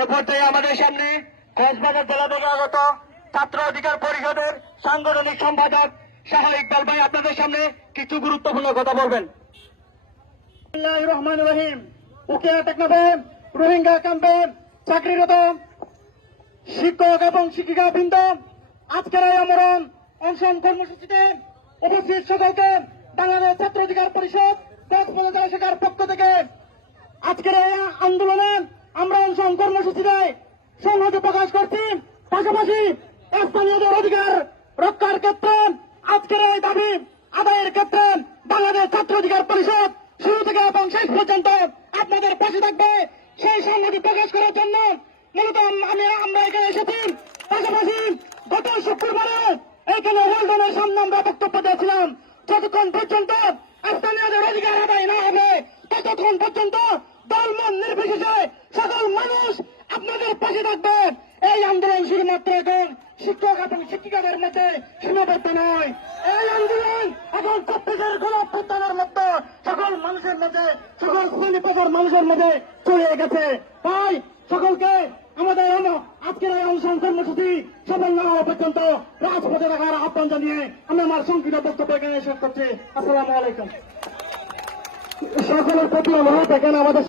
আমাদের সামনে কক্সবাজার জেলা থেকে আগত ছাত্র অধিকার পরিষদের সাংগঠনিক সম্পাদক শাহ ইকবাল ভাই আপনাদের সামনে কিছু গুরুত্বপূর্ণ কথা বলবেন। রহমান রহিম। রোহিঙ্গা চাকরিরত শিক্ষক এবং শিক্ষিকা বৃন্দ, আজকের এই আমরণ কর্মসূচিতে উপস্থিত সকলকে বাংলাদেশ ছাত্র অধিকার পরিষদ কক্সবাজার পক্ষ থেকে আজকের এই আন্দোলনে আমরা অনশন কর্মসূচিতে সংহতি প্রকাশ করছি। পাশাপাশি স্থানীয়দের অধিকার রক্ষার ক্ষেত্রে আজকের এই দাবি আদায়ের ক্ষেত্রে বাংলাদেশ ছাত্র অধিকার পরিষদ শুরু থেকে এবং শেষ পর্যন্ত আপনাদের পাশে থাকবে। সেই সংহতি প্রকাশ করার জন্য মূলত আমি, আমরা এখানে এসেছি। পাশাপাশি গত শুক্রবারে এখানে ওয়ালডনের সামনে আমরা বক্তব্য দিয়েছিলাম। যতক্ষণ পর্যন্ত স্থানীয়দের অধিকার আদায় না হবে, ততক্ষণ পর্যন্ত দলমন নির্বিশেষে সকল মানুষ আপনাদের পাশে থাকবে এই আন্দোলন শুধুমাত্র এখন শিক্ষক এবং শিক্ষিকাদের মধ্যে সীমাবদ্ধ নয়। এই আন্দোলন এখন চব্বিশের গোলাপ প্রত্যানের মতো সকল মানুষের মধ্যে সকল শ্রেণি পেশার মানুষের মধ্যে চলে গেছে। তাই সকলকে আমাদের আজকের এই অনুষ্ঠান কর্মসূচি সফল না হওয়া পর্যন্ত রাজপথে রাখার আহ্বান জানিয়ে আমি আমার সংক্ষিপ্ত বক্তব্য এখানে শেষ করছি। আসসালামু আলাইকুম। সকলের প্রতি অনুরোধ এখানে আমাদের